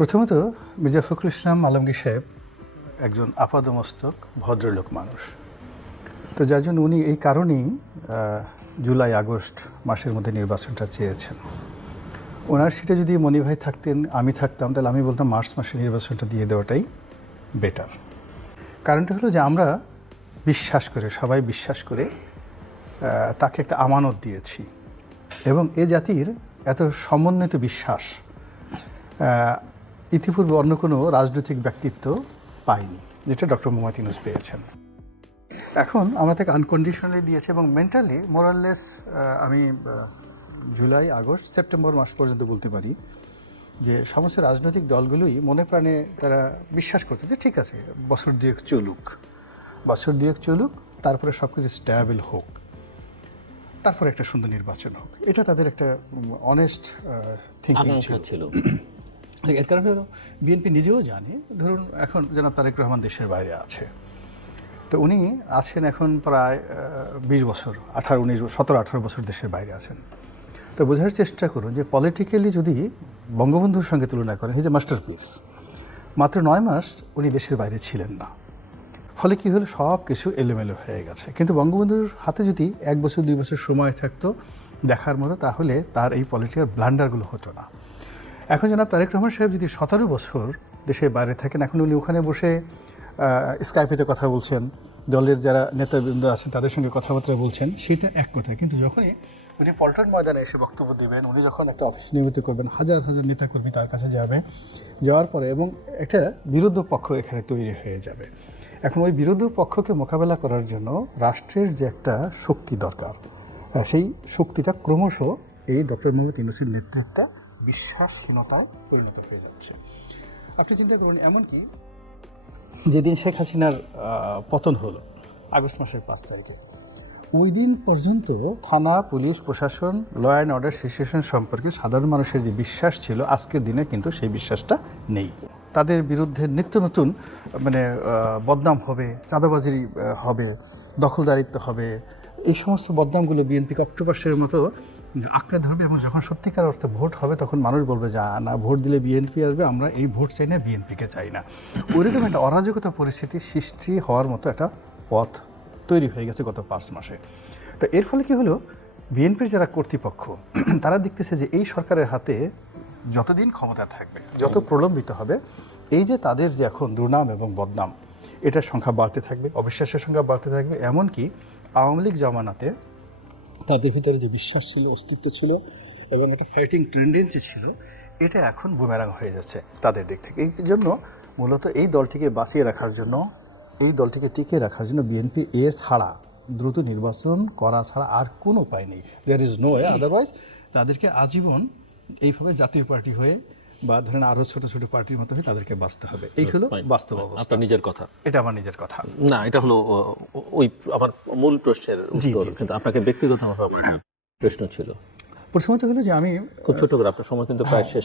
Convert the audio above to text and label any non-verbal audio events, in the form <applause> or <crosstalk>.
প্রথমত, মির্জা ফখরুল ইসলাম আলমগীর সাহেব একজন আপাদমস্তক, ভদ্রলোক মানুষ। তো যার জন্য উনি এই কারণেই জুলাই, আগস্ট মাসের মধ্যে নির্বাচনটা চেয়েছেন। ওনার সিটে যদি মনিভাই থাকতেন, আমি থাকতাম, তাহলে আমি বলতাম মার্চ মাসে নির্বাচনটা দিয়ে দেওয়াটাই বেটার। কারণটা হলো যে আমরা বিশ্বাস করে, সবাই বিশ্বাস করে তাকে একটা আমানত দিয়েছি। এবং এ জাতির এত সমন্বিত বিশ্বাস ইতিপূর্বে অন্য কোনো রাজনৈতিক ব্যক্তিত্ব পায়নি যেটা ডক্টর ইউনুস পেয়েছেন। এখন আমরা তাকে আনকন্ডিশনালি দিয়েছি এবং মেন্টালি মোরাললেস আমি জুলাই আগস্ট সেপ্টেম্বর মাস পর্যন্ত বলতে পারি যে সমস্ত রাজনৈতিক দলগুলোই মনে প্রাণে তারা বিশ্বাস করছে যে ঠিক আছে বছর দুয়েক চলুক। বছর দুয়েক চলুক তারপরে সব কিছু স্ট্যাবেল হোক। তারপরে একটা সুন্দর নির্বাচন হোক। এটা তাদের একটা অনেস্ট থিঙ্কিং ছিল। এর কারণে হলো বিএনপি নিজেও জানে, ধরুন এখন জনাব তারেক রহমান দেশের বাইরে আছে। তো উনি আছেন এখন প্রায় বিশ বছর, আঠারো, উনিশ সতেরো, আঠারো বছর দেশের বাইরে আছেন। তো বোঝার চেষ্টা করুন যে পলিটিক্যালি যদি বঙ্গবন্ধুর সঙ্গে তুলনা করেন এই যে মাস্টারপিস মাত্র নয় মাস উনি দেশের বাইরে ছিলেন না। ফলে কী হলো? সব কিছু এলোমেলো হয়ে গেছে। কিন্তু বঙ্গবন্ধুর হাতে যদি এক বছর, দুই বছর সময় থাকতো দেখার মতো, তাহলে তার এই পলিটিক্যাল ব্লান্ডারগুলো হতো না। এখন জনাব তারেক রহমান সাহেব যদি সতেরো বছর দেশের বাইরে থাকেন, এখন উনি ওখানে বসে স্কাইপেতে কথা বলছেন, দলের যারা নেতাবৃন্দ আছেন তাদের সঙ্গে কথাবার্তা বলছেন, সেটা এক কথা কিন্তু যখনই উনি পল্টন ময়দানে এসে বক্তব্য দিবেন, উনি যখন একটা অফিস নিয়মিত করবেন, হাজার হাজার নেতাকর্মী তার কাছে যাবে, যাওয়ার পরে এবং একটা বিরোধ পক্ষ এখানে তৈরি হয়ে যাবে। এখন ওই বিরোধী পক্ষকে মোকাবেলা করার জন্য রাষ্ট্রের যে একটা শক্তি দরকার সেই শক্তিটা ক্রমশ এই ডক্টর মোহাম্মদ ইউনুসের নেতৃত্বে বিশ্বাসহীনতায় পরিণত হয়ে যাচ্ছে। আপনি চিন্তা করুন, এমনকি যেদিন শেখ হাসিনার পতন হলো, আগস্ট মাসের পাঁচ তারিখে ওই দিন পর্যন্ত থানা, পুলিশ, প্রশাসন ল অ্যান্ড অর্ডার সিচুয়েশন সম্পর্কে সাধারণ মানুষের যে বিশ্বাস ছিল, আজকের দিনে কিন্তু সেই বিশ্বাসটা নেই। তাদের বিরুদ্ধে নিত্য নতুন মানে বদনাম হবে চাঁদাবাজি হবে, দখলদারিত্ব হবে, এই সমস্ত বদনামগুলো বিএনপিকে অক্টোপাসের মতো আঁকড়ে ধরবে এবং যখন সত্যিকার অর্থে ভোট হবে তখন মানুষ বলবে যে "আ, না ভোট দিলে বিএনপি আসবে আমরা এই ভোট চাই না বিএনপিকে চাই না। ওইরকম একটা অরাজকতা পরিস্থিতি সৃষ্টি হওয়ার মতো একটা পথ তৈরি হয়ে গেছে গত পাঁচ মাসে। তো এর ফলে কি হলো? বিএনপির যারা কর্তৃপক্ষ <clears throat> তারা দেখতেছে যে এই সরকারের হাতে যতদিন ক্ষমতা থাকবে যত প্রলম্বিত হবে এই যে তাদের যে এখন দুর্নাম এবং বদনাম এটার সংখ্যা বাড়তে থাকবে অবিশ্বাসের সংখ্যা বাড়তে থাকবে। এমনকি আওয়ামী লীগ জামানাতে তাদের ভিতরে যে বিশ্বাস ছিল, অস্তিত্ব ছিল এবং একটা ফাইটিং টেন্ডেন্সি ছিল, এটা এখন বুমেরাং হয়ে যাচ্ছে তাদের দিক থেকে। এই জন্য মূলত এই দলটিকে বাঁচিয়ে রাখার জন্য, এই দলটিকে টিকিয়ে রাখার জন্য বিএনপি এ ছাড়া, দ্রুত নির্বাচন করা ছাড়া আর কোনো উপায় নেই। দেয়ার ইজ নো আদারওয়াইজ তাদেরকে আজীবন এইভাবে জাতীয় পার্টি হয়ে বা ধরেন আরও ছোট ছোট পার্টির মতো হয়ে তাদেরকে বাঁচতে হবে। এই হলো বাস্তব অবস্থা। আপনার নিজের কথা। এটা আমার নিজের কথা। না এটা হলো ওই আমার মূল প্রশ্নের উত্তর। কিন্তু আপনাকে ব্যক্তিগতভাবে আমার প্রশ্ন ছিল। প্রথমত হলো যে আমি খুব ছোট করে আপনার সময় কিন্তু প্রায় শেষ